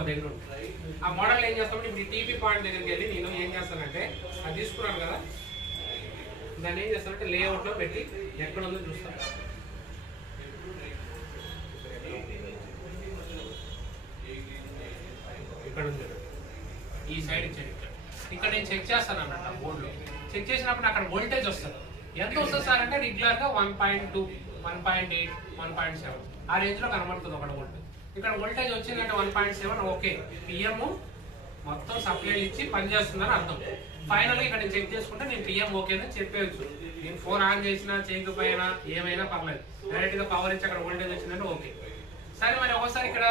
ఒక దగ్గర ఉంటుంది. ఆ మోడల్ ఏం చేస్తామంటే ఇప్పుడు టీపీ పాయింట్ దగ్గరికి వెళ్ళి నేను ఏం చేస్తానంటే అది తీసుకున్నాను కదా, దాన్ని ఏం చేస్తానంటే లేఅవుట్లో పెట్టి ఎక్కడ ఉందో చూస్తాను. ఇక్కడ ఉంది, ఈ సైడ్ ఇచ్చాను. ఇక్కడ నేను చెక్ చేస్తాను అన్నమాట బోర్డులో. చెక్ చేసినప్పుడు అక్కడ వోల్టేజ్ వస్తుంది. ఎంత వస్తుంది సార్ అంటే రెగ్యులర్గా 1.2, 1.8, 1.7 ఆ రేంజ్లో కనబడుతుంది ఒకటి వోల్టేజ్. ఇక్కడ వోల్టేజ్ వచ్చిందంటే 1.7 ఓకే, పిఎం మొత్తం సప్లై ఇచ్చి పనిచేస్తుందని అర్థం. ఫైనల్గా ఇక్కడ నేను చెక్ చేసుకుంటే నేను పిఎం ఓకే అని చెప్పేయచ్చు. నేను ఫోన్ ఆన్ చేసినా చేయకపోయినా ఏమైనా పర్లేదు, డైరెక్ట్గా పవర్ ఇచ్చి అక్కడ వోల్టేజ్ వచ్చిందంటే ఓకే. సరే మరి ఒకసారి ఇక్కడ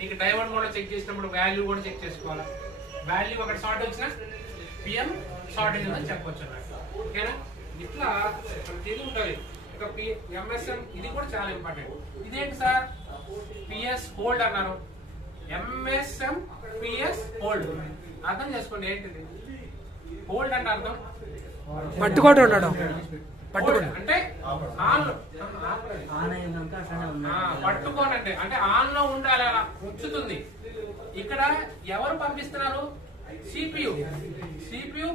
నీకు డైవర్ట్ కూడా చెక్ చేసినప్పుడు వాల్యూ కూడా చెక్ చేసుకోవాలి. వాల్యూ అక్కడ షార్ట్ వచ్చినా పిఎం షార్టేజ్ అని చెప్పొచ్చు అన్నట్టు. ఓకేనా? ఇట్లా తెలివి ఉంటుంది. ఇక ఎంఎస్ఎం ఇది కూడా చాలా ఇంపార్టెంట్. ఇదేంటి సార్ పిఎస్ హోల్డ్ అన్నారు, ఎంఎస్ఎం పిఎస్ హోల్డ్ అర్థం చేసుకోండి. ఏంటిది హోల్డ్ అంటే అర్థం పట్టుకోవడం ఉండడం, అంటే పట్టుకోనంటే అంటే ఆన్ లో ఉండాలి, అలా ఉంచుతుంది. ఇక్కడ ఎవరు పంపిస్తున్నారు? సిపియు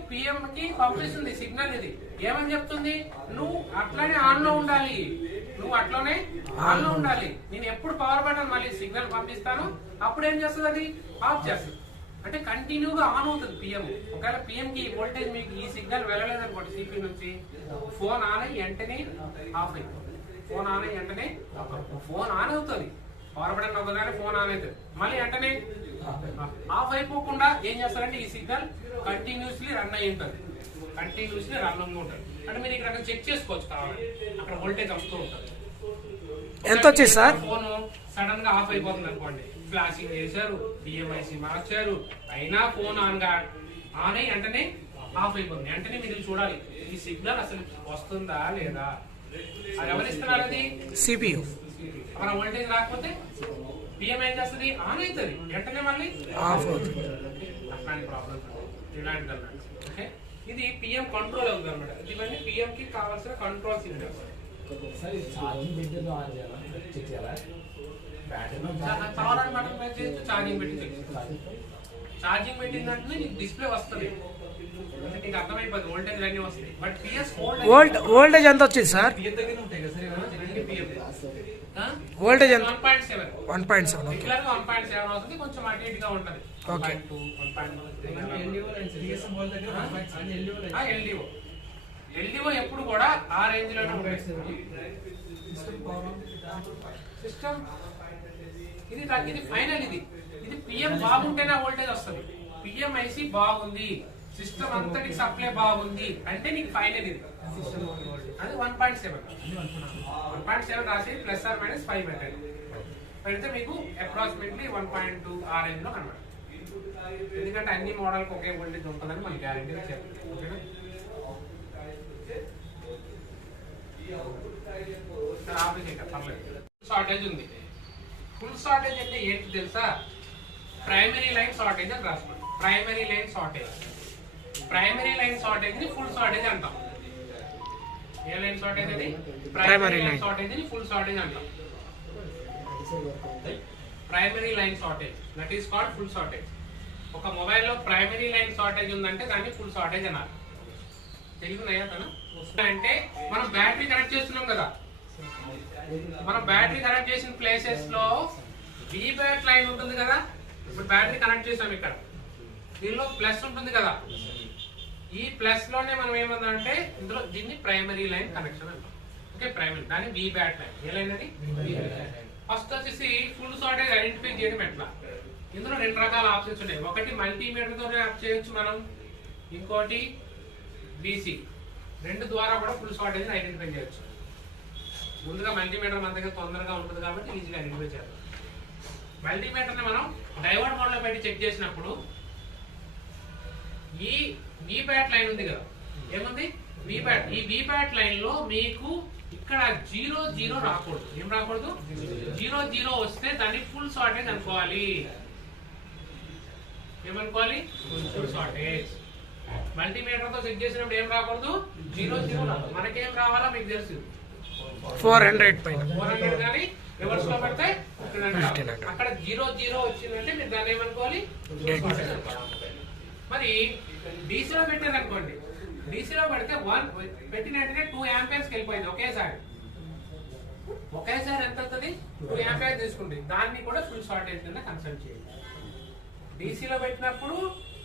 పిఎం కి పంపిస్తుంది సిగ్నల్. ఇది ఏమని చెప్తుంది? నువ్వు అట్లానే ఆన్ లో ఉండాలి, నువ్వు అట్లనే ఆన్ లో ఉండాలి. నేను ఎప్పుడు పవర్ బటన్ మళ్ళీ సిగ్నల్ పంపిస్తాను అప్పుడు ఏం చేస్తుంది? అది ఆఫ్ చేస్తుంది. అంటే కంటిన్యూగా ఆన్ అవుతుంది పిఎం. ఒకవేళ పిఎం కి వోల్టేజ్ మీకు ఈ సిగ్నల్ వెళ్ళలేదనుకోండి సిపి నుంచి, ఫోన్ ఆన్ అయ్యి వెంటనే ఆఫ్ అయిపోతుంది. ఫోన్ ఆన్ అయ్యి వెంటనే ఫోన్ ఆన్ అవుతుంది. పవర్ బటన్ నొక్కగానే ఫోన్ ఆన్ అవుతుంది, మళ్ళీ వెంటనే ఆఫ్ అయిపోకుండా ఏం చేస్తారంటే ఈ సిగ్నల్ కంటిన్యూస్లీ రన్ అయ్యి ఉంటుంది, కంటిన్యూస్లీ రన్ ఉంటుంది. అంటే మీరు ఇక్కడ చెక్ చేసుకోవచ్చు కావాలి, అక్కడ వోల్టేజ్ వస్తూ ఉంటుంది. ఎంత వచ్చింది సార్? ఫోన్ సడన్ గా ఆఫ్ అయిపోతుంది అనుకోండి, ఫ్లాషింగ్ చేశారు, డిఎంఐసి మార్చారు, అయినా ఫోన్ ఆన్ అయ్యి వెంటనే ఆఫ్ అయిపోతుంది. వెంటనే మీరు చూడాలి ఈ సిగ్నల్ అసలు వస్తుందా లేదా. అది ఎవరిస్తున్నారు? అది సిపియు. మన వోల్టేజ్ రాకపోతే పిఎం ఏం చేస్తుంది? ఆన్ అవుతుంది, వెంటనే మళ్ళీ ఆఫ్ అవుతుంది. అట్లాంటి ప్రాబ్లమ్స్ ఇలాంటిది అన్నమాట. ఓకే, ఇది పిఎం కంట్రోల్ అవుతుంది అనమాట. ఇవన్నీ పిఎం కి కావాల్సిన కంట్రోల్ సిగ్నల్స్. ఛార్జింగ్ పెట్టి ఛార్జింగ్ పెట్టిందంటే నీకు డిస్ప్లే వస్తుంది, నీకు అర్థమైపోతుంది వోల్టేజ్ అన్ని వస్తాయి. బట్ పిఎస్ వోల్టేజ్ ఎంత వచ్చింది సార్? వోల్టేజ్ 1.7 1.7 వస్తుంది, కొంచెం అటు ఇటుగా ఉంటుంది. ఓకే, ఎల్డిఓ ఎప్పుడు కూడా ఆ రేంజ్ లోనే ఉంటుంది. సిస్టమ్ ఇది ఫైనల్. ఇది పిఎం బాగుంటేనే వోల్టేజ్ వస్తుంది. పిఎంఐసి బాగుంది, సిస్టమ్ అంతటికి సప్లై బాగుంది అంటే నీకు ఫైనల్. ఇది అది 1.7 రాసి ప్లస్ ఆర్ మైనస్ 5 పెట్టండి. పెడితే మీకు అప్రాక్సిమేట్లీ 1.2 ఆ రేంజ్ లో కనబడుతుంది. ఎందుకంటే అన్ని మోడల్కి ఒకే వోల్టేజ్ ఉంటుందని మనకి గ్యారెంటీగా చెప్పండి. ఓకేనా? షార్టేజ్ ఉంది. ఫుల్ షార్టేజ్ అంటే ఏంటి తెలుసా? ప్రైమరీ లైన్ షార్టేజ్ అని రాసుకోండి. ప్రైమరీ లైన్ షార్టేజ్ ని ఫుల్ షార్టేజ్ అంటాం. ఏ లైన్ షార్టేజ్ అది? ప్రైమరీ లైన్ షార్టేజ్ ని ఫుల్ షార్టేజ్ అంటాం. Primary line shortage that is called full shortage. ఒక మొబైల్ లో ప్రైమరీ లైన్ షార్టేజ్ ఉందంటే దాన్ని ఫుల్ షార్టేజ్ అన్నారు. తెలుగునయ్యా తన అంటే మనం బ్యాటరీ కనెక్ట్ చేస్తున్నాం కదా, మనం బ్యాటరీ కనెక్ట్ చేసిన ప్లేసెస్ లో వి బ్యాట్ లైన్ ఉంటుంది కదా. ఇప్పుడు బ్యాటరీ కనెక్ట్ చేసాం, ఇక్కడ దీనిలో ప్లస్ ఉంటుంది కదా. ఈ ప్లస్ లోనే మనం ఏమంటే ఇందులో దీన్ని ప్రైమరీ లైన్ కనెక్షన్ అంటాం. ఓకే, ప్రైమరీ దాన్ని వి బ్యాట్ లైన్. ఏ లైన్ అది? ఫస్ట్ వచ్చేసి ఫుల్ షార్టేజ్ ఐడెంటిఫై చేయడం ఎట్లా? ఇందులో 2 రకాల ఆప్షన్స్ ఉన్నాయి. ఒకటి మల్టీమీటర్ తోనే యాప్ చేయొచ్చు మనం, ఇంకోటి బీసీ. 2 ద్వారా కూడా ఫుల్ షార్టేజ్ ఐడెంటిఫై చేయొచ్చు. ముందుగా మల్టీమీటర్ మన దగ్గర తొందరగా ఉంటుంది కాబట్టి ఈజీగా ఐడెంటిఫై చేద్దాం. మల్టీమీటర్ ని మనం డైవర్ట్ మోడ్ లో పెట్టి చెక్ చేసినప్పుడు ఈ వీప్యాట్ లైన్ ఉంది కదా, ఏముంది? వీప్యాట్. ఈ వీప్యాట్ లైన్ లో మీకు ఇక్కడ 0 రాకూడదు. ఏం రాకూడదు? 0 వస్తే దాన్ని ఫుల్ షార్టేజ్ అనుకోవాలి. ఏమనుకోవాలి? Full shortage. మల్టీమీటర్ తో చెక్ చేసినప్పుడు ఏం రాకూడదు? 0 రాదు. మనకేం రావాలో మీకు తెలుసు, 400 పైన 400 కానీ రివర్స్ లో పెడితే అక్కడ 0 వచ్చిందంటే మీరు దాన్ని ఏమనుకోవాలి, షార్టేజ్ అనుకోవాలి. మరి డీసీలో పెట్టారు అనుకోండి, డీసీలో పెడితే 1 పెట్టిన వెంటనే 2 ఆంపియర్స్కి వెళ్ళిపోయింది ఒకేసారి ఎంత అవుతుంది, 2 ఆంపియర్ తీసుకుంది, దాన్ని కూడా ఫుల్ షార్టేజ్ కింద కన్సిడర్ చేయాలి. డీసీలో పెట్టినప్పుడు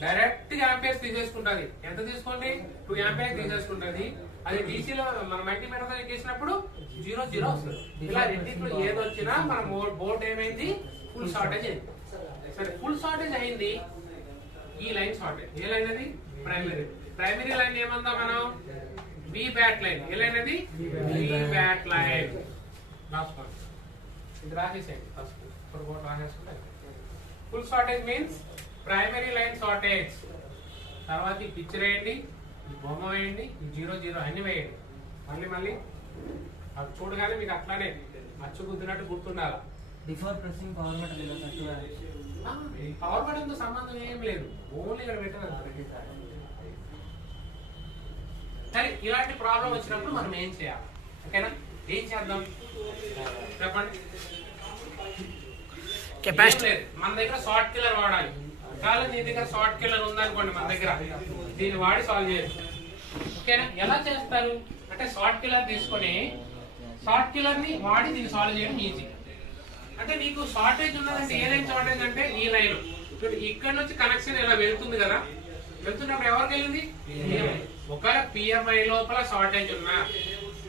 డైరెక్ట్ గా ఆంపియర్స్ తీసేసుకుంటుంది, ఎంత తీసుకోండి, 2 ఆంపియర్ తీసేసుకుంటుంది. అది డీసీలో మన మల్టీమీటర్ తో ఎక్కించినప్పుడు 0 వస్తుంది. ఇలా రెండింటిలో ఏది వచ్చినా మన బోర్డు ఏమైంది, ఫుల్ షార్టేజ్ అయింది. సరే, ఫుల్ షార్టేజ్ అయింది, ఈ లైన్ షార్టేజ్. ఏ లైన్ అది, ప్రైమరీ లైన్ ఏమందా మనం, వి బ్యాట్ లైన్. ఏ లైన్ అది, వి బ్యాట్ లైన్. రాసుకోండి, ఇది రాసేసేయండి ఫస్ట్, ఇప్పుడు రాసేసుకుంటే. Full shortage means primary line shortage. తర్వాత ఈ పిక్చర్ వేయండి, ఈ బొమ్మ వేయండి, ఈ 0 అన్ని వేయండి. మళ్ళీ అది చూడగానే మీకు అట్లానే అచ్చు గుద్దినట్టు గుర్తుండాలి. బిఫోర్ ప్రెసింగ్ పవర్ బటన్ ఇలా తక్కువ పవర్ బటన్ తో సంబంధం ఏం లేదు, ఓన్లీ ఇక్కడ పెట్టాలి. సరే, ఇలాంటి ప్రాబ్లం వచ్చినప్పుడు మనం ఏం చేయాలి, ఓకేనా? ఏం చేద్దాం చెప్పండి. కెపాసిటీ లేదు, మన దగ్గర షార్ట్ కిల్లర్ వాడాలి. చాలా నీ దగ్గర షార్ట్ కిల్లర్ ఉందనుకోండి, మన దగ్గర దీన్ని వాడి సాల్వ్ చేయొచ్చు, ఓకేనా? ఎలా చేస్తారు అంటే, షార్ట్ కిల్లర్ తీసుకొని షార్ట్ కిల్లర్ ని వాడి దీన్ని సాల్వ్ చేయడం ఈజీ. అంటే నీకు షార్టేజ్ ఉన్నదంటే, ఏ లైన్ షార్టేజ్ అంటే ఈ లైన్. ఇక్కడ నుంచి కనెక్షన్ ఇలా వెళ్తుంది కదా, వెళ్తున్నప్పుడు ఎవరికి వెళ్ళింది, ఒకవేళ పిఎంఐ లోపల షార్టేజ్ ఉన్నా,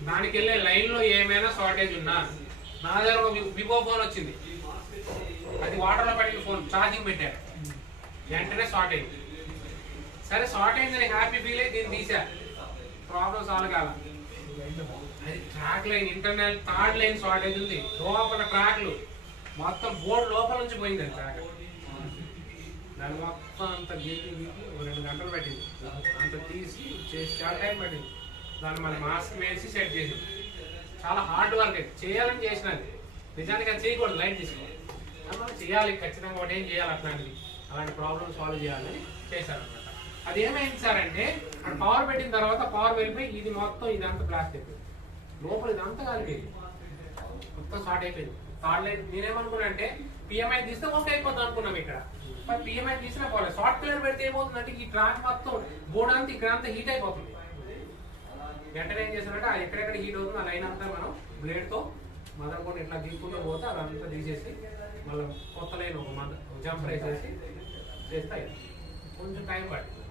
దానికి వెళ్ళే లైన్ లో ఏమైనా షార్టేజ్ ఉన్నా, నా దగ్గర వివో ఫోన్ వచ్చింది, అది వాటర్ లో పడిన ఫోన్, ఛార్జింగ్ పెట్టారు, వెంటనే షార్ట్ అయింది. సరే, షార్ట్ అయిందని హ్యాపీ ఫీల్ అయ్యి దీన్ని తీసా, ప్రాబ్లం సాల్వ్ కాల. అది track line, internal third line shortage ఉంది, లోపల ట్రాక్లు మొత్తం బోర్డు లోపల నుంచి పోయింది. అది ట్రాక్ దాన్ని మొత్తం అంత గీకి 2 గంటలు పట్టింది, అంత తీసి చేసి చాలా టైం పట్టింది. దాన్ని మళ్ళీ మాస్క్ వేసి సెట్ చేసింది. చాలా హార్డ్ వర్క్ అయితే చేయాలని చేసినది, నిజానికి అది చేయకూడదు, లైట్ తీసుకోవాలి. మనం చేయాలి ఖచ్చితంగా, ఒకటి ఏం చేయాలి, అలాంటి ప్రాబ్లమ్ సాల్వ్ చేయాలని చేశారనమాట. అది ఏమైంది సార్ అంటే, పవర్ పెట్టిన తర్వాత పవర్ వెళ్ళిపోయి ఇది మొత్తం ఇదంతా బ్లాస్ట్ అయిపోయింది, లోపల ఇదంతా కాలిపోయింది, మొత్తం షార్ట్ అయిపోయింది. థర్డ్ లైన్ నేనేమనుకున్నా అంటే, పిఎంఐ తీస్తే ఓకే అయిపోతుంది అనుకున్నాం ఇక్కడ. మరి పిఎంఐ తీసినా పోలేదు, షార్ట్ కిల్లర్ పెడితే ఏమవుతుందంటే, ఈ ట్రాక్ మొత్తం బోర్డు అంతా ఇక్కడ అంతా హీట్ అయిపోతుంది. వెంటనే ఏం చేశారంటే, అది ఎక్కడెక్కడ హీట్ అవుతుంది ఆ లైన్ అంతా మనం బ్లేడ్ తో మదర్ బోర్డు ఇట్లా తీసుకుంటూ పోతే అదంతా తీసేసి మళ్ళీ కొత్త లైన్ ఒక జంప్ వేసేసి చేస్తే కొంచెం టైం పడుతుంది,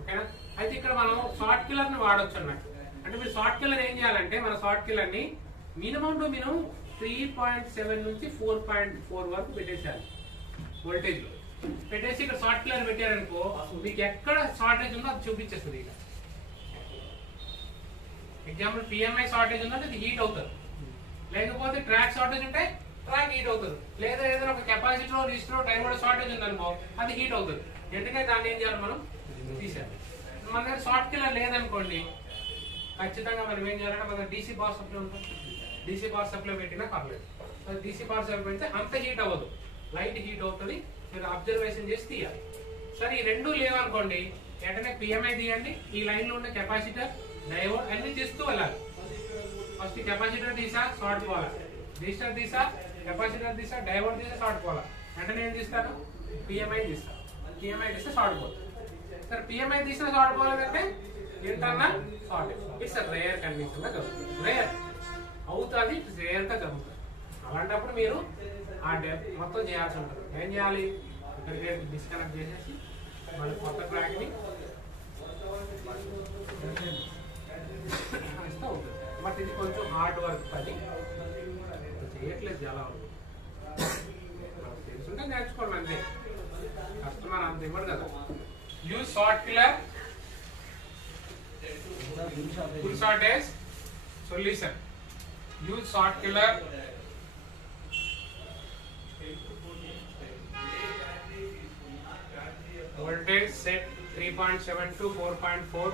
ఓకేనా? అయితే ఇక్కడ మనం షార్ట్ కిల్లర్ ని వాడొచ్చు అన్నట్టు. అంటే మీరు షార్ట్ కిల్లర్ ఏం చేయాలంటే, మన షార్ట్ కిల్లర్ ని మినిమం టు మినిమం 3.7 నుంచి 4.4 వరకు పెట్టేసేయాలి వోల్టేజ్ లో. పెట్టేసి ఇక్కడ షార్ట్ కిల్లర్ పెట్టారనుకో, మీకు ఎక్కడ షార్టేజ్ ఉందో అది చూపించేస్తుంది. ఇక ఎగ్జాంపుల్ పిఎంఐ షార్టేజ్ ఉందంటే అది హీట్ అవుతుంది, లేకపోతే ట్రాక్ షార్టేజ్ ఉంటే ట్రాక్ హీట్ అవుతుంది, లేదా ఏదైనా ఒక కెపాసిటర్ రిజిస్టర్ డైమోడ్ షార్టేజ్ ఉందనుకో అది హీట్ అవుతుంది. ఎందుకంటే దాన్ని ఏం చేయాలి, మనం తీసేయాలి. మన దగ్గర షార్ట్ కిల్లర్ లేదనుకోండి, ఖచ్చితంగా మనం ఏం చేయాలంటే, మన డీసీ పవర్ సప్లై ఉంటుంది, డీసీ పవర్ సప్లై పెట్టినా పర్లేదు. డీసీ పవర్ సప్లై పెడితే అంత హీట్ అవ్వదు, లైట్ హీట్ అవుతుంది, మీరు అబ్జర్వేషన్ చేసి తీయాలి. సరే, ఈ రెండు లేవనుకోండి, వెంటనే పిఎంఐ తీయండి, ఈ లైన్ లో ఉన్న కెపాసిటర్ డయోడ్ అన్ని తీస్తూ వెళ్ళాలి. ఫస్ట్ కెపాసిటర్ తీసా షార్ట్ పోవాలి, రిజిస్టర్ తీసా కెపాసిటర్ తీసా డయోడ్ తీసా షార్ట్ పోవాలి. వెంటనే ఏం తీస్తాను, పిఎంఐ తీస్తాను, పిఎంఐ తీస్తే షార్ట్ పోతుంది. సరే, పిఎంఐ తీసిన షార్ట్ పోలేదంటే internal shortage. It's rare condition గా జరుగుతుంది, రేర్ అవుతుంది, రేర్ గా జరుగుతుంది. అలాంటప్పుడు మీరు ఆ మొత్తం చేయాల్సి ఉంటుంది. ఏం చేయాలి, ఇక్కడికి డిస్కనెక్ట్ చేసేసి మళ్ళీ కొత్త ట్రాక్ ని ఇస్తూ ఉంటుంది. బట్ ఇది కొంచెం హార్డ్ వర్క్ పని, చేయట్లేదు చాలా వరకు. తెలుసుంటే నేర్చుకోండి అంతే, కస్టమర్ అంత ఇవ్వడు కదా. Use short killer, full shortage solution. Use short killer, voltage set 3.7 to 4.4.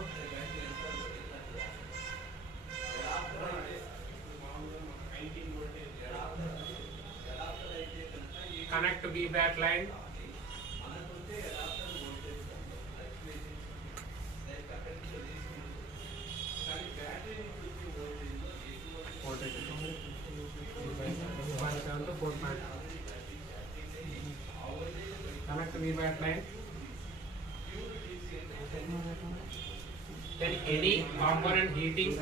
Connect to V back line. Voltage 7 to 4.5. Connect V back line. Then any component heating.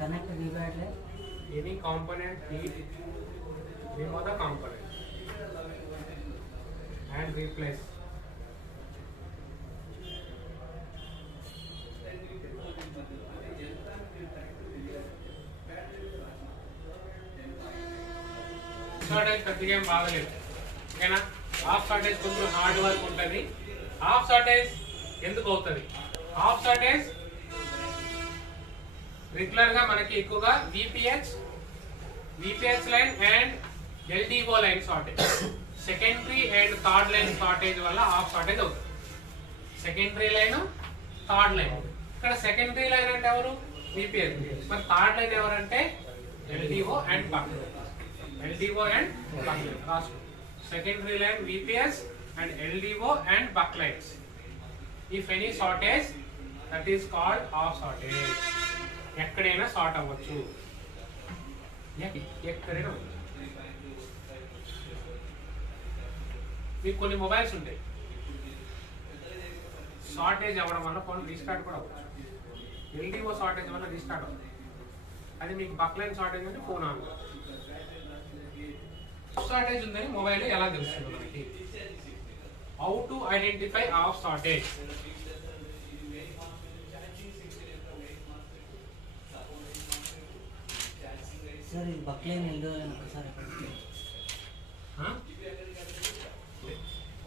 Connect V back line. Any component heat, remove the component and replace. Shortage పెద్దగా ఏం బాగలేదు ఓకేనా. Half shortage కొంచెం hard work ఉంటుంది. Half shortage ఎందుకు అవుతుంది? Half shortage regular గా మనకి ఎక్కువగా VPH line and LDO line shortage, secondary and third line shortage వల్ల హాఫ్ షార్టేజ్ అవుతుంది. Secondary line, third line. ఇక్కడ సెకండరీ లైన్ అంటే ఎవరు? విపిహెచ్. మరి థర్డ్ లైన్ ఎవరంటే LDO and backlight. LDO and backlight. Last one. Secondary line VPS and LDO and backlights. If any shortage, that is called off shortage. ఎక్కడైనా short అవ్వచ్చు. ఎక్కడైనా మీకు కొన్ని మొబైల్స్ ఉంటాయి, షార్టేజ్ అవ్వడం వల్ల ఫోన్ రీస్టార్ట్ కూడా అవ్వచ్చు. LDO షార్టేజ్ వల్ల రీస్టార్ట్ అవుతుంది. అది మీకు బక్లైన్ షార్టేజ్ అంటే ఫోన్ ఆన్. షార్టేజ్ ఉందని మొబైల్ ఎలా తెలుస్తుంది మనకి? How to identify of shortage? Sir ఇది బక్లైన్ ఎల్డో ఒకసారి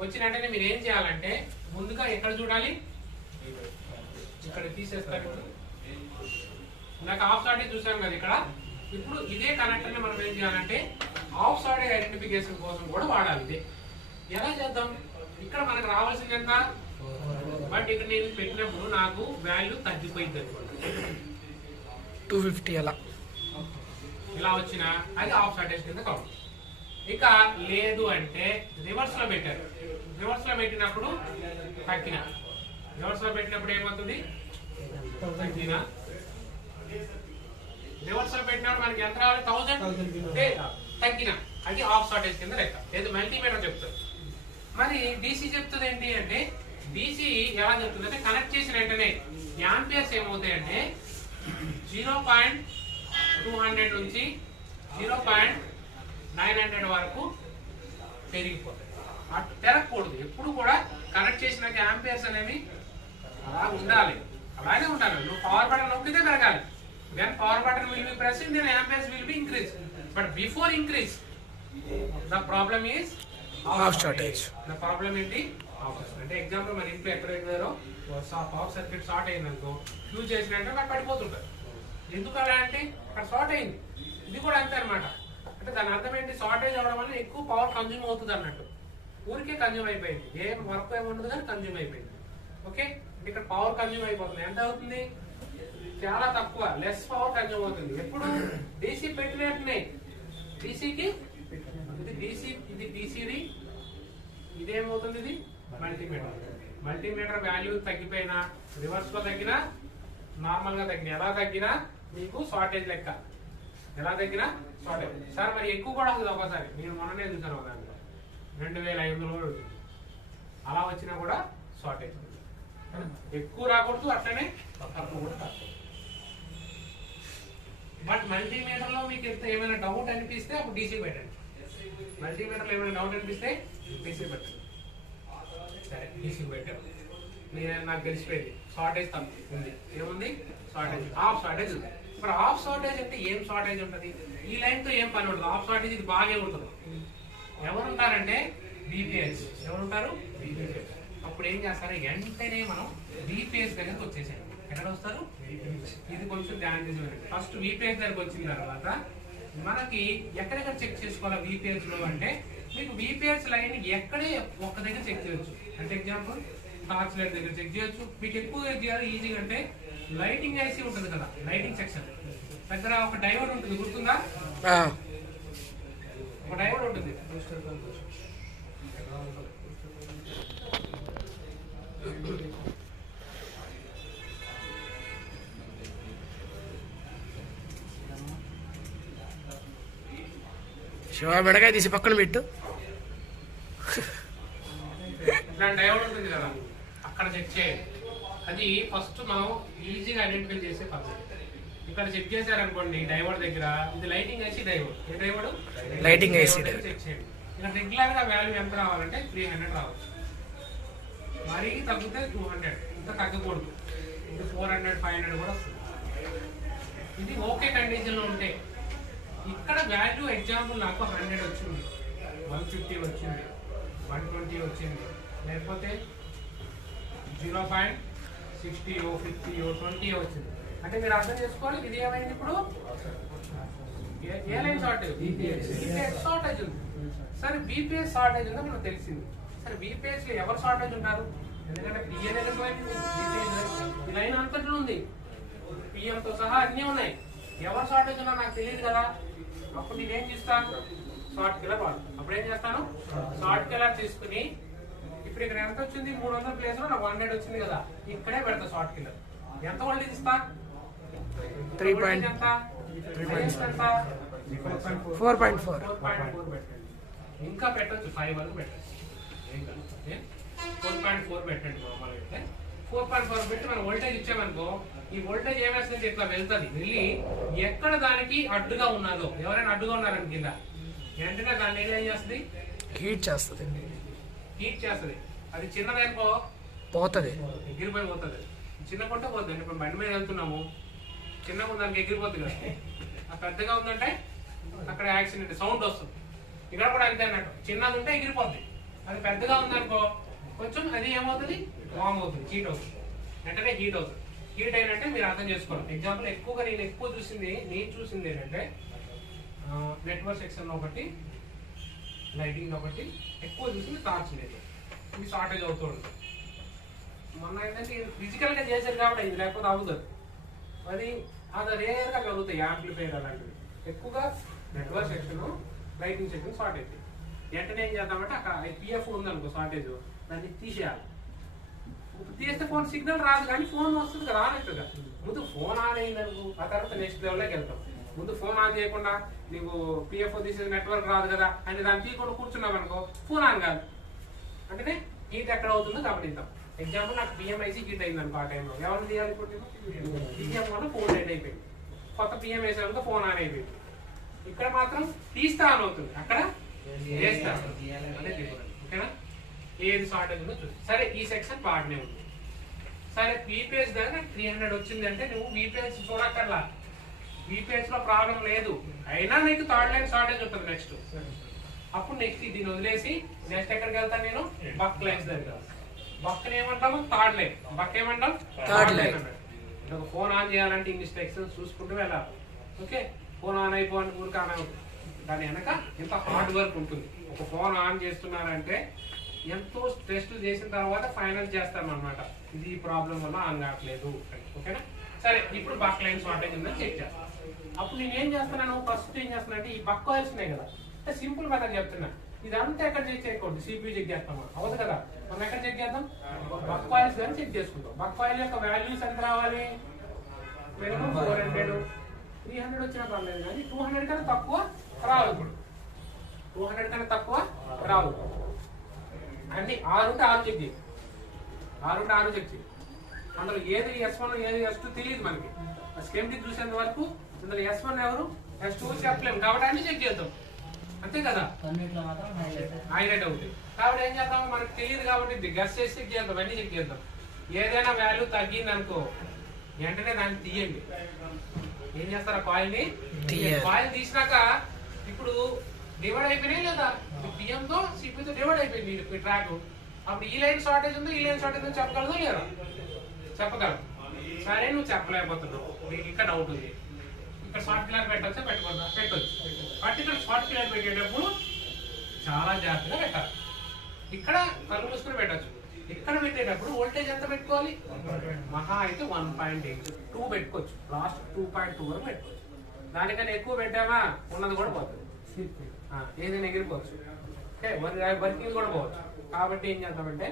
వచ్చిన వెంటనే మీరు ఏం చేయాలంటే ముందుగా ఎక్కడ చూడాలి? ఇక్కడ తీసేస్తారు. నాకు ఆఫ్ షార్టేజ్ చూసాం కదా ఇక్కడ. ఇప్పుడు ఇదే కనెక్టర్ ని మనం ఏం చేయాలంటే ఆఫ్ షార్టేజ్ ఐడెంటిఫికేషన్ కోసం కూడా వాడాలి. ఇదే ఎలా చేద్దాం? ఇక్కడ మనకు రావాల్సింది ఎంత? బట్ ఇక్కడ నేను పెట్టినప్పుడు నాకు వాల్యూ తగ్గిపోయింది అనుకోండి, 250 అలా ఇలా వచ్చిన అది ఆఫ్ షార్టేజ్ కింద కౌంట్. ఇక లేదు అంటే రివర్స్ లో పెట్టారు. రివర్స్ లో పెట్టినప్పుడు తగ్గిన, రివర్స్ లో పెట్టినప్పుడు ఏమవుతుంది? తగ్గిన. రివర్స్ లో పెట్టినప్పుడు మనకి ఎంత రావాలి? 1000 తగ్గిన, అది ఆఫ్ షార్టేజ్ కింద లెక్క. లేదు మల్టీమీటర్ చెప్తుంది. మరి డీసీ చెప్తుంది ఏంటి అంటే, డీసీ ఎలా చెప్తుంది అంటే కనెక్ట్ చేసిన వెంటనే యాంపియర్స్ ఏమవుతాయంటే 0.200 నుంచి 0.900 వరకు పెరిగిపోతాయి. అటు పెరగకూడదు. ఎప్పుడు కూడా కనెక్ట్ చేసిన యాంపియర్స్ అనేవి అలా ఉండాలి, అలాగే ఉండాలి. నువ్వు పవర్ బటన్ నొక్కితే పెరగాలి. Then power button will be pressing, then amperes will be increased. But before increase, the problem is off shortage. The problem is the off shortage. అంటే ఎగ్జాంపుల్ మన ఇంట్లో ఎక్కడ ఏదో పవర్ సర్క్యూట్ షార్ట్ అయిందనుకో, fuse చేసినట్టు నాకు పడిపోతుంటారు. ఎందుకు అలా అంటే అక్కడ షార్ట్ అయింది. ఇది కూడా అంతే అనమాట. అంటే దాని అర్థం ఏంటి? షార్టేజ్ అవ్వడం వల్ల ఎక్కువ పవర్ కన్జ్యూమ్ అవుతుంది అన్నట్టు. ఊరికే కన్జ్యూమ్ అయిపోయింది, ఏం వర్క్ ఏముండదు కానీ కన్జ్యూమ్ అయిపోయింది. ఓకే, ఇక్కడ పవర్ కన్జ్యూమ్ అయిపోతుంది. ఎంత అవుతుంది? చాలా తక్కువ, లెస్ పవర్ కన్జ్యూమ్ అవుతుంది. ఎప్పుడు డీసీ పెట్టినట్టునే డీసీకి ఇది డీసీ, ఇది డీసీది, ఇదేమవుతుంది? ఇది మల్టీమీటర్. మల్టీమీటర్ వాల్యూ తగ్గిపోయినా, రివర్స్ లో తగ్గినా, నార్మల్ గా తగ్గినా, ఎలా తగ్గినా మీకు షార్టేజ్ లెక్క. ఎలా తగ్గినా షార్టేజ్. సార్ మరి ఎక్కువ కూడా అవుతుంది ఒకసారి. నేను మొన్ననే చూసాను ఒక దాంట్లో 2500 కూడా ఉంటుంది. అలా వచ్చినా కూడా షార్టేజ్. ఎక్కువ రాకూడదు, అట్లనే తక్కువ కూడా రాకూడదు. బట్ మల్టీమీటర్ లో మీకు ఏమైనా డౌట్ అనిపిస్తే అప్పుడు డీసీ పెట్టండి. మల్టీమీటర్ లో ఏమైనా డౌట్ అనిపిస్తే డీసీ పెట్టండి. సరే డీసీ పెట్టారు. నేను నాకు తెలిసిపోయింది షార్టేజ్ తక్కువ ఉంది. ఏముంది? షార్టేజ్, హాఫ్ షార్టేజ్ ఉంది. ఇప్పుడు హాఫ్ షార్టేజ్ అంటే ఏం షార్టేజ్ ఉంటుంది? ఈ లైన్ తో ఏం పని ఉండదు. హాఫ్ షార్టేజ్ ఇది బాగా ఉంటుంది. ఎవరుంటారంటే విపిహెచ్. ఎవరుంటారు? విపిహెచ్. అప్పుడు ఏం చేస్తారు? వెంటనే మనం విపిహెచ్ దగ్గరకు వచ్చేసాం. ఎక్కడ వస్తారు? ఇది కొంచెం ధ్యానం చేసి ఫస్ట్ విపిహెచ్ దగ్గరకు వచ్చిన తర్వాత మనకి ఎక్కడెక్కడ చెక్ చేసుకోవాలి విపిహెచ్ లో అంటే, మీకు విపిహెచ్ లైన్ ఎక్కడే ఒక్క దగ్గర చెక్ చేయొచ్చు. అంటే ఎగ్జాంపుల్ టార్చ్ లైట్ దగ్గర చెక్ చేయొచ్చు. మీకు ఎక్కువ చేయాలి ఈజీగా అంటే లైటింగ్ ఐసీ ఉంటుంది కదా, లైటింగ్ సెక్షన్ దగ్గర ఒక డయోడ్ ఉంటుంది, గుర్తుందా? ఒక డయోడ్ ఉంటుంది. శివ బెడకాయ తీసి పక్కన పెట్టు. ఇట్లాంటి డయోడ్ ఉంటుంది కదా, అక్కడ చెక్ చేయండి. అది ఫస్ట్ మనం ఈజీగా ఐడెంటిఫై చేసే పద్ధతి. ఇక్కడ చెక్ చేశారనుకోండి డయోడ్ దగ్గర, ఇది లైటింగ్ ఐసి డయోడ్. ఏ డయోడ్? లైటింగ్ ఐసి చెక్ చేయండి. ఇక్కడ రెగ్యులర్ గా వాల్యూ ఎంత రావాలంటే 300 రావచ్చు. మరీ తగ్గితే 200, ఇంకా తగ్గకూడదు. ఇది 400, 500 కూడా వస్తుంది. ఇది ఓకే కండిషన్ లో ఉంటే. ఇక్కడ వాల్యూ ఎగ్జాంపుల్ నాకు 100 వచ్చింది, 150 వచ్చింది, 120 వచ్చింది, లేకపోతే 0.60 50 20 వచ్చింది అంటే మీరు అర్థం చేసుకోవాలి ఇది ఏమైంది ఇప్పుడు ఏ లైన్ షార్టేజ్? బీపీఎస్ షార్టేజ్ ఉంది. సరే బీపీఎస్ షార్టేజ్ ఉందో మనకు తెలిసింది. సరే బీపీఎస్ లో ఎవరు షార్టేజ్ ఉంటారు? ఎందుకంటే పిఎన్ ఈ లైన్ అంతట్లో ఉంది, పిఎంతో సహా అన్నీ ఉన్నాయి. ఎవరు షార్టేజ్ ఉన్నా నాకు తెలియదు కదా. అప్పుడు నేనేం చేస్తాను? షార్ట్ కిల్లర్ వాడు. అప్పుడు ఏం చేస్తాను? షార్ట్ కిల్లర్ తీసుకుని ఇప్పుడు ఇక్కడ ఎంత వచ్చింది? 300 ప్లేస్ లో నాకు 100 వచ్చింది కదా, ఇక్కడే పెడతా షార్ట్ కిల్లర్. ఎంత వోల్టేజ్ ఇస్తా? 4.4 పెట్టండి. ఇంకా పెట్టచ్చు 5 వరకు పెట్టచ్చు. 4.4 పెట్టండి. మామూలుగా అయితే 4.4 పెట్టి మనం వోల్టేజ్ ఇచ్చామనుకో, ఈ వోల్టేజ్ ఏమేస్తుంది? ఇట్లా వెళ్తుంది. వెళ్ళి ఎక్కడ దానికి అడ్డుగా ఉన్నదో, ఎవరైనా అడ్డుగా ఉన్నారని కింద వెంటనే దాన్ని ఏం చేస్తుంది? హీట్ చేస్తుంది. హీట్ చేస్తుంది. అది చిన్నదనుకో పోతుంది, ఎగిరిపోయి పోతుంది. చిన్న కొంటే పోతుంది. ఇప్పుడు బండి మీద వెళ్తున్నాము, చిన్నగా ఉందానికి ఎగిరిపోతుంది కదా. ఆ పెద్దగా ఉందంటే అక్కడ యాక్సిడెంట్ సౌండ్ వస్తుంది. ఇక్కడ కూడా అంతే అన్నట్టు, చిన్నది ఉంటే ఎగిరిపోద్ది. అది పెద్దగా ఉందనుకో కొంచెం అది ఏమవుతుంది? వామ్ అవుతుంది, హీట్ అవుతుంది. వెంటనే హీట్ అవుతుంది. హీట్ అయినంటే మీరు అర్థం చేసుకోవాలి. ఎగ్జాంపుల్ ఎక్కువగా నేను చూసింది ఏంటంటే నెట్వర్క్ సెక్షన్ ఒకటి, లైటింగ్ ఒకటి ఎక్కువ చూసింది. టార్చ్ లేదు, ఇది షార్టేజ్ అవుతూ ఉంటుంది. మొన్న ఏంటంటే ఫిజికల్ గా చేశారు కాబట్టి ఇది లేకపోతే అవుతుంది. అది రేర్ గా కలుగుతాయి యాంప్లిఫైర్ అలాంటివి. ఎక్కువగా network section, lighting section shortage. వెంటనే ఏం చేద్దామంటే అక్కడ పిఎఫ్ ఉందనుకో షార్టేజ్, దాన్ని తీసేయాలి. తీస్తే ఫోన్ సిగ్నల్ రాదు కానీ ఫోన్ వస్తుంది కదా రానట్టుగా. ముందు ఫోన్ ఆన్ అయిందనుకో, ఆ తర్వాత నెక్స్ట్ లెవెల్లోకి వెళ్తాం. ముందు ఫోన్ ఆన్ చేయకుండా నీకు పిఎఫ్ తీసేది నెట్వర్క్ రాదు కదా అని దాన్ని తీయకుండా కూర్చున్నాం అనుకో, ఫోన్ ఆన్ కాదు. అంటే హీట్ ఎక్కడ అవుతుందో గమనిద్దాం. ఎగ్జాంపుల్ నాకు పిఎంఐసి హీట్ అయింది అనుకో, ఆ టైంలో ఎవరిని తీయాలి? ఇప్పుడు పిఎం వల్ల ఫోన్ డెడ్ అయిపోయింది. కొత్త పిఎం వేసేందుకు ఫోన్ ఆన్ అయిపోయింది. ఇక్కడ మాత్రం తీస్తా అని అవుతుంది, అక్కడ వేస్తా. ఓకేనా? ఏది షార్టేజ్ ఉందో చూసి. సరే ఈ సెక్షన్ బాగానే ఉంది. సరే బీపీఎస్ దగ్గర 300 వచ్చింది అంటే నువ్వు బీపీఎస్ చూడక్కర్లా, బీపీఎస్ లో ప్రాబ్లం లేదు. అయినా నీకు థర్డ్ లైన్ షార్టేజ్ ఉంటుంది నెక్స్ట్. అప్పుడు నెక్స్ట్ దీన్ని వదిలేసి నెక్స్ట్ ఎక్కడికి వెళ్తాను నేను? బక్ లైన్స్ దగ్గర. బక్ ఏమంటాము? Third line. బక్ ఏమంటాం? Third line. ఒక ఫోన్ ఆన్ చేయాలంటే ఇన్ని సెక్షన్స్ చూసుకుంటూ వెళ్ళాలి. ఓకే, ఫోన్ ఆన్ అయిపోవాలి ఊరికి ఆన్ అవుతుంది. దాని వెనక ఎంత హార్డ్ వర్క్ ఉంటుంది. ఒక ఫోన్ ఆన్ చేస్తున్నారంటే ఎంతో టెస్ట్ చేసిన తర్వాత ఫైనల్ చేస్తాం అనమాట. ఇది ప్రాబ్లం వల్ల ఆన్ కావట్లేదు. ఓకేనా? సరే ఇప్పుడు బక్ లైన్ షార్టేజ్ ఉందని చెక్ చేస్తాను. అప్పుడు నేను ఏం చేస్తున్నాను? ఫస్ట్ ఏం చేస్తున్నానంటే ఈ బక్ కాయిల్స్ ఉన్నాయి కదా, సింపుల్ మెథడ్ చెప్తున్నా. ఇదంతా ఎక్కడ చెక్ చేయకూడదు, సిపియూ చెక్ చేస్తాం అవదు కదా. మనం ఎక్కడ చెక్ చేద్దాం? బక్ కాయిల్స్ కానీ చెక్ చేసుకుంటాం. బక్ కాయిల్ యొక్క వాల్యూస్ ఎంత రావాలి? మినిమం 400, 300 వచ్చినా పర్లేదు కానీ 200 కన్నా తక్కువ రావు. ఇప్పుడు 200 కన్నా తక్కువ రావు. అన్ని 6 ఉంటే 6 చెక్ చేయి, 6 ఉంటే 6 చెక్ చేయి. అందులో ఏది S1 ఏది S2 తెలియదు మనకి. స్కెమ్టిక్ చూసేంత వరకు అందులో S1 ఎవరు S2 చెప్పలేము కాబట్టి అన్ని చెక్ చేద్దాం. అంతే కదా, హైలైట్ అవుతుంది. కాబట్టి ఏం చేద్దాం? మనకు తెలియదు కాబట్టి గస్ చేసి చెక్ చేద్దాం, అన్ని చెక్ చేద్దాం. ఏదైనా వాల్యూ తగ్గింది అనుకో వెంటనే దాన్ని తీయండి. ఏం చేస్తారా? కాయిల్ ని కాయిల్ తీసినాక ఇప్పుడు డివైడ్ అయిపోయినాయి లేదా? పిఎంతో సిపితో డివైడ్ అయిపోయింది ఈ ట్రాక్. అప్పుడు ఈ లైన్ షార్టేజ్ ఉందో ఈ లైన్ షార్టేజ్ ఉందో చెప్పగలదు లేదా? చెప్పగలరు. సరే నువ్వు చెప్పలేకపోతున్నావు, నీకు ఇక్కడ డౌట్ ఉంది. ఇక్కడ షార్ట్ కిల్లర్ పెట్టచ్చా? పెట్టకూడదా? పెట్టచ్చు. బట్ ఇక్కడ షార్ట్ కిల్లర్ పెట్టేటప్పుడు చాలా జాగ్రత్తగా పెట్టాలి. ఇక్కడ కళ్ళు మూసుకుని పెట్టచ్చు. ఇక్కడ పెట్టేటప్పుడు వోల్టేజ్ ఎంత పెట్టుకోవాలి? మహా అయితే 1.8 2 పెట్టుకోవచ్చు. లాస్ట్ 2.2 వరకు పెట్టుకోవచ్చు. దానికన్నా ఎక్కువ పెట్టామా ఉన్నది కూడా పోతుంది, ఏదైనా ఎగిరిపోవచ్చు. వర్కింగ్ కూడా పోవచ్చు. కాబట్టి ఏం చేద్దామంటే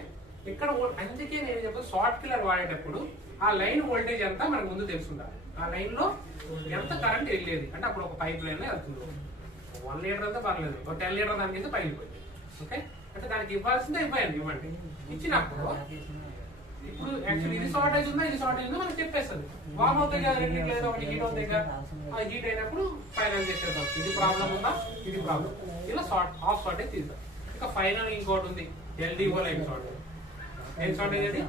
ఇక్కడ అందుకే నేను చెప్పాను షార్ట్ కిల్లర్ వాడేటప్పుడు ఆ లైన్ వోల్టేజ్ ఎంత మనకు ముందు తెలుసుండాలి. ఆ లైన్ లో ఎంత కరెంట్ వెళ్ళేది అంటే అప్పుడు ఒక పైప్ లైన్ లో వెళ్తుంది. 1 లీటర్ అయితే పర్లేదు, ఒక 10 లీటర్ దానికి అయితే పైలిపోయింది. ఓకే, అంటే దానికి ఇవ్వాల్సిందే ఇవ్వండి. ఇచ్చినప్పుడు ఇప్పుడు యాక్చువల్లీ ఇది షార్టేజ్ ఉందా ఇది షార్టేజ్ ఉందా మనకి చెప్పేస్తుంది. వామ్ అవుతాయి కదా రెండింటి లేదా ఒకటి హీట్ అవుతాయి కదా, ఆ హీట్ అయినప్పుడు ఫైనల్ చేసేద్దాం. ఇది ప్రాబ్లం ఉందా ఇది ప్రాబ్లం, ఇలా హాఫ్ షార్టేజ్ తీద్దాం. ఇక ఫైనల్ ఇంకోటి ఉంది ఎల్డిఓ లైన్ షార్టేజ్. ఏం షార్టేజ్ అది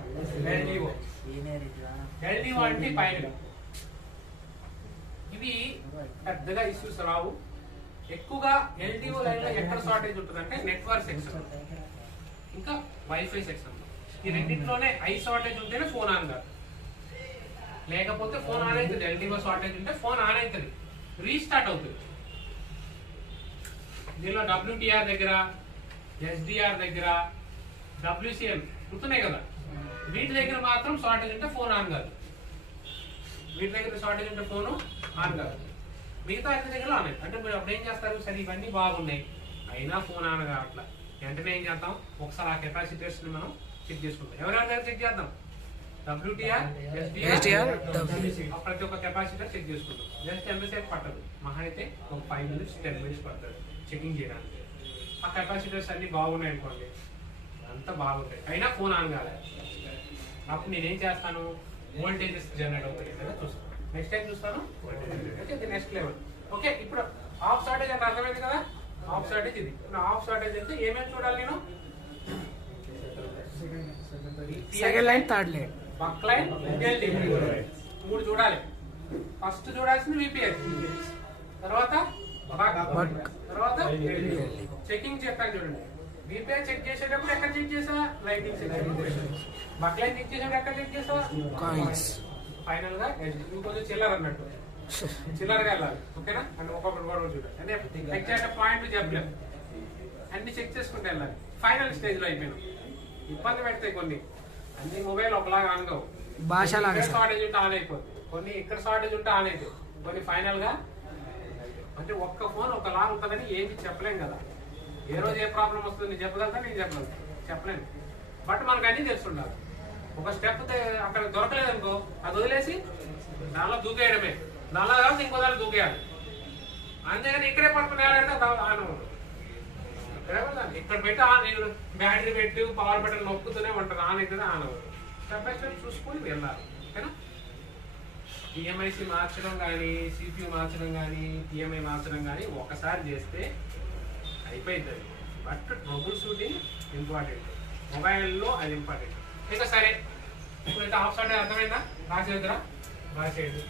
ఎల్డిఓ. ఎల్డిఓ అంటే పైన ఇవి పెద్దగా ఇష్యూస్ రావు. ఎక్కువగా ఎల్డిఓ లైన్ లో ఎక్కడ షార్టేజ్ ఉంటుంది అంటే నెట్వర్క్ సెక్షన్ ఇంకా వైఫై సెక్షన్. ఈ రెండింటిలోనే ఐ షార్టేజ్ ఉంటేనే ఫోన్ ఆన్ కాదు, లేకపోతే ఫోన్ ఆన్ అవుతుంది. ఎల్డిఓ షార్టేజ్ ఉంటే ఫోన్ ఆన్ అవుతుంది, రీస్టార్ట్ అవుతుంది. దీనిలో WTR దగ్గర, SDR దగ్గర, WCM గుర్తున్నాయి కదా, వీటి దగ్గర మాత్రం షార్టేజ్ ఉంటే ఫోన్ ఆన్ కాదు. వీటి దగ్గర షార్టేజ్ ఉంటే ఫోన్ ఆన్ కాదు, మిగతా అన్ని దగ్గర ఆన్ అవుతుంది. అంటే మీరు అప్పుడు ఏం చేస్తారు, సరే ఇవన్నీ బాగున్నాయి అయినా ఫోన్ ఆన్ కావట్లా, వెంటనే ఏం చేద్దాం, ఒకసారి ఆ కెపాసిటర్స్ ని మనం చెక్ చేసుకుంటాం. ఎవరెవరి దగ్గర చెక్ చేద్దాం, WTR, SDR, ప్రతి ఒక్క కెపాసిటర్ చెక్ చేసుకుంటాం. జస్ట్ ఎంతసేపు పట్టదు, మహా అయితే ఒక 5 minutes 10 minutes పడుతుంది చెకింగ్ చేయడానికి. ఆ కెపాసిటర్స్ అన్ని బాగున్నాయి అనుకోండి, అంతా బాగుంటాయి అయినా ఫోన్ ఆన్ కాలేదు. అప్పుడు నేనేం చేస్తాను, వోల్టేజెస్ జనరేట్ అవుతాయి కదా చూస్తాను. నెక్స్ట్ టైం చూస్తాను ఓకే, నెక్స్ట్ లెవెల్. ఓకే, ఇప్పుడు ఆఫ్ షార్టేజ్ అంటే అర్థమైంది కదా, ఆఫ్ షార్టేజ్ ఇది. ఆఫ్ షార్టేజ్ అంటే ఏమేమి చూడాలి నేను, సెకండ్ లైన్ థర్డ్ లైన్ బక్ లైన్ ఎల్డిఓ 3 చూడాలి. ఫస్ట్ చూడాల్సింది VPS, తర్వాత బక్, తర్వాత చెకింగ్ చెప్పాను చూడండి. VPS చెక్ చేసేటప్పుడు ఎక్కడ చెక్ చేసా, లైటింగ్ సెక్షన్. బక్ లైన్ చెక్ చేసేటప్పుడు ఎక్కడ చెక్ చేసా, కాయిన్స్. ఫైనల్ గా ఇంకొంచెం చిల్లర అన్నట్టు చిల్లరగా వెళ్ళాలి. ఓకేనా, అంటే ఒక్కొక్కటి కూడా చూడాలి. అంటే చెక్ చేసే పాయింట్ చెప్పలేము, అన్ని చెక్ చేసుకుంటూ వెళ్ళాలి. ఫైనల్ స్టేజ్ లో అయిపోయినాం. ఇబ్బంది పెడతాయి కొన్ని, అన్ని మొబైల్ ఒకలాగా ఆన్ కావు. భాష లాగా షార్టేజ్ ఉంటే ఆన్ అయిపోతుంది, కొన్ని ఇక్కడ షార్టేజ్ ఉంటే ఆన్ అయిపోతుంది, కొన్ని ఫైనల్ గా. అంటే ఒక్క ఫోన్ ఒకలాగా ఉంటుందని ఏమి చెప్పలేం కదా. ఏ రోజు ఏ ప్రాబ్లం వస్తుంది నేను చెప్పగలుగుతా, నేను చెప్పలేను. బట్ మనకు అన్ని తెలుసుండాలి. ఒక స్టెప్ అక్కడ దొరకలేదు అనుకో, అది వదిలేసి దానిలో దూకేయడమే. దానిలో కాబట్టి ఇంకో దాన్ని దూకేయాలి. అంతేగాని ఇక్కడే పట్టుకుని ఆను ఇక్కడ పెట్టి నేను బ్యాటరీ పెట్టి పవర్ బటన్ నొక్కుతూనే ఉంటుంది, ఆన్ అవుతుంది ఆన్ అవ్వదు. స్టెప్ బై స్టెప్ చూసుకొని వెళ్ళాలి. ఓకేనా, PMIC మార్చడం కానీ, CPU మార్చడం కానీ, PMI మార్చడం కానీ ఒకసారి చేస్తే అయిపోయింది. బట్ ట్రబుల్ షూటింగ్ ఇంపార్టెంట్, మొబైల్లో అది ఇంపార్టెంట్. ఇంకా సరే, ఇప్పుడైతే ఆఫ్ షార్టేజ్ అర్థమైందా, రాసేద్దురా రాసేయండి.